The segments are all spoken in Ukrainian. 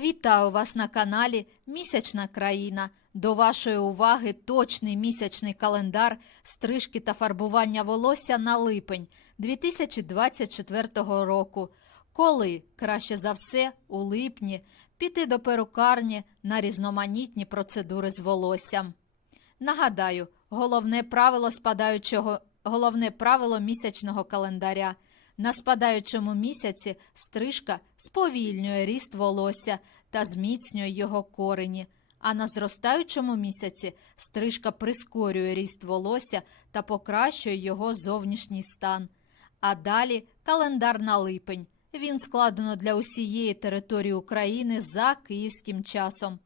Вітаю вас на каналі Місячна країна. До вашої уваги точний місячний календар стрижки та фарбування волосся на липень 2024 року. Коли краще за все у липні піти до перукарні на різноманітні процедури з волоссям. Нагадаю, головне правило спадаючого, головне правило місячного календаря. На спадаючому місяці стрижка сповільнює ріст волосся та зміцнює його корені, а на зростаючому місяці стрижка прискорює ріст волосся та покращує його зовнішній стан. А далі календар на липень. Він складено для усієї території України за київським часом.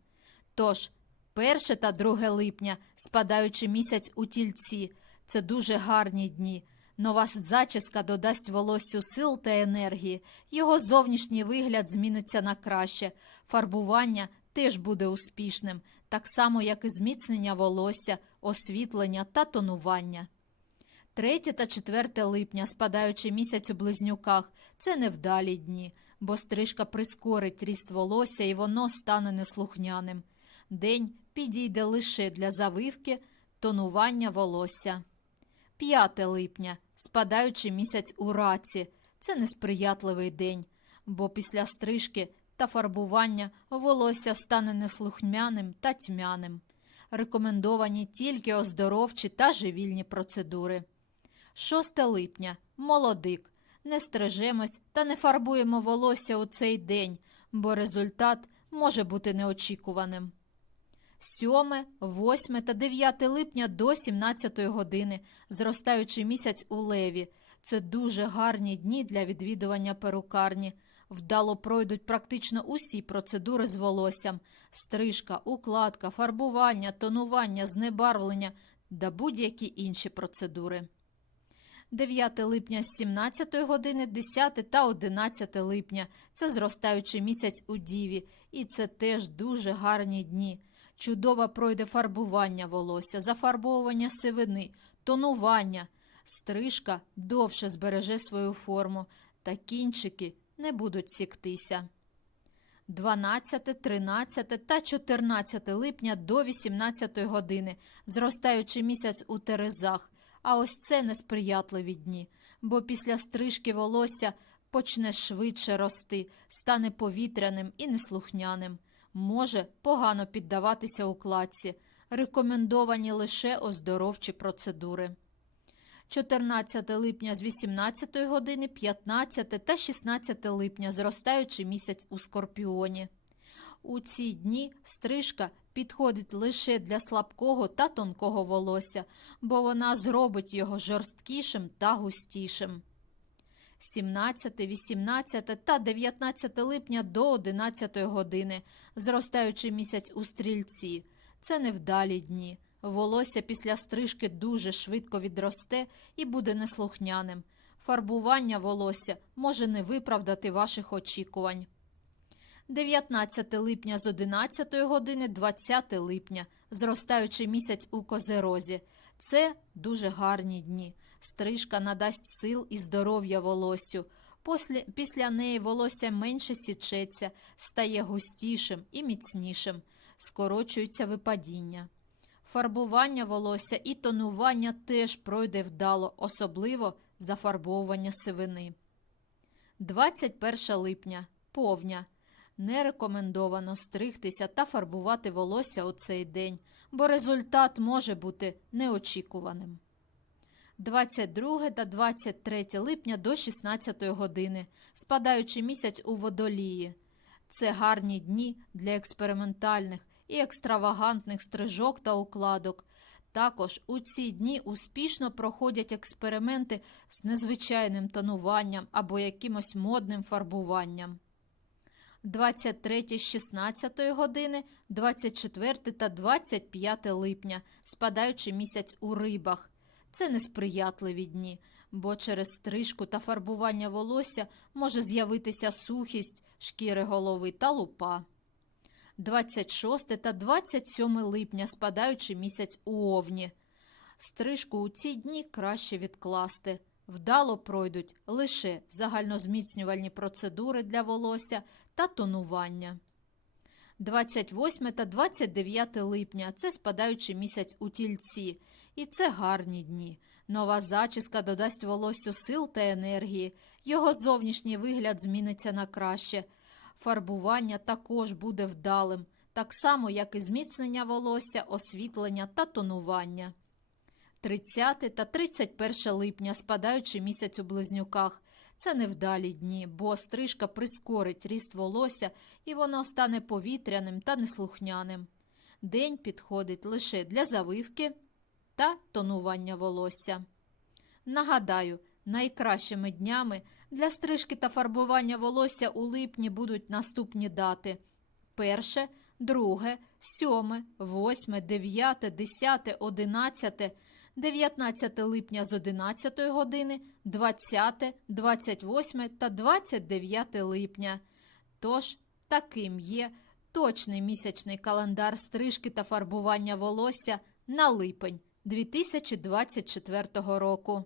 Тож, 1 та 2 липня, спадаючи місяць у тільці, це дуже гарні дні. Нова зачіска додасть волоссю сил та енергії, його зовнішній вигляд зміниться на краще, фарбування теж буде успішним, так само, як і зміцнення волосся, освітлення та тонування. 3 та 4 липня, спадаючи місяць у близнюках, це невдалі дні, бо стрижка прискорить ріст волосся і воно стане неслухняним. День підійде лише для завивки, тонування волосся. 5 липня, спадаючи місяць у раці, це несприятливий день, бо після стрижки та фарбування волосся стане неслухмяним та тьмяним. Рекомендовані тільки оздоровчі та живільні процедури. 6 липня молодик. Не стрижемось та не фарбуємо волосся у цей день, бо результат може бути неочікуваним. 7, 8 та 9 липня до 17 години, зростаючий місяць у леві. Це дуже гарні дні для відвідування перукарні. Вдало пройдуть практично усі процедури з волоссям: стрижка, укладка, фарбування, тонування, знебарвлення та будь-які інші процедури. 9 липня з 17 години, 10 та 11 липня це зростаючий місяць у Діві, і це теж дуже гарні дні. Чудово пройде фарбування волосся, зафарбовування сивини, тонування. Стрижка довше збереже свою форму, та кінчики не будуть сіктися. 12, 13 та 14 липня до 18 години, зростаючий місяць у Терезах. А ось це несприятливі дні, бо після стрижки волосся почне швидше рости, стане повітряним і неслухняним. Може погано піддаватися укладці. Рекомендовані лише оздоровчі процедури. 14 липня з 18 години, 15 та 16 липня зростаючий місяць у Скорпіоні. У ці дні стрижка підходить лише для слабкого та тонкого волосся, бо вона зробить його жорсткішим та густішим. 17, 18 та 19 липня до 11 години, зростаючий місяць у стрільці. Це невдалі дні. Волосся після стрижки дуже швидко відросте і буде неслухняним. Фарбування волосся може не виправдати ваших очікувань. 19 липня з 11 години 20 липня, зростаючий місяць у козерозі. Це дуже гарні дні. Стрижка надасть сил і здоров'я волоссю. Після, після неї волосся менше січеться, стає густішим і міцнішим, скорочується випадіння. Фарбування волосся і тонування теж пройде вдало, особливо зафарбовування сивини. 21 липня повня. Не рекомендовано стригтися та фарбувати волосся у цей день, бо результат може бути неочікуваним. 22 та 23 липня до 16 години, спадаючи місяць у водолії. Це гарні дні для експериментальних і екстравагантних стрижок та укладок. Також у ці дні успішно проходять експерименти з незвичайним тонуванням або якимось модним фарбуванням. 23 з 16 години, 24 та 25 липня, спадаючи місяць у рибах. Це несприятливі дні, бо через стрижку та фарбування волосся може з'явитися сухість шкіри голови та лупа. 26 та 27 липня, спадаючи місяць у овні. Стрижку у ці дні краще відкласти. Вдало пройдуть лише загальнозміцнювальні процедури для волосся та тонування. 28 та 29 липня це спадаючий місяць у тільці. І це гарні дні. Нова зачіска додасть волоссю сил та енергії, його зовнішній вигляд зміниться на краще. Фарбування також буде вдалим, так само, як і зміцнення волосся, освітлення та тонування. 30 та 31 липня спадаючий місяць у близнюках. Це невдалі дні, бо стрижка прискорить ріст волосся і воно стане повітряним та неслухняним. День підходить лише для завивки та тонування волосся. Нагадаю, найкращими днями для стрижки та фарбування волосся у липні будуть наступні дати: 1, 2, 7, 8, 9, 10, 11, 19 липня з 11 години, 20, 28 та 29 липня. Тож, таким є точний місячний календар стрижки та фарбування волосся на липень 2024 року.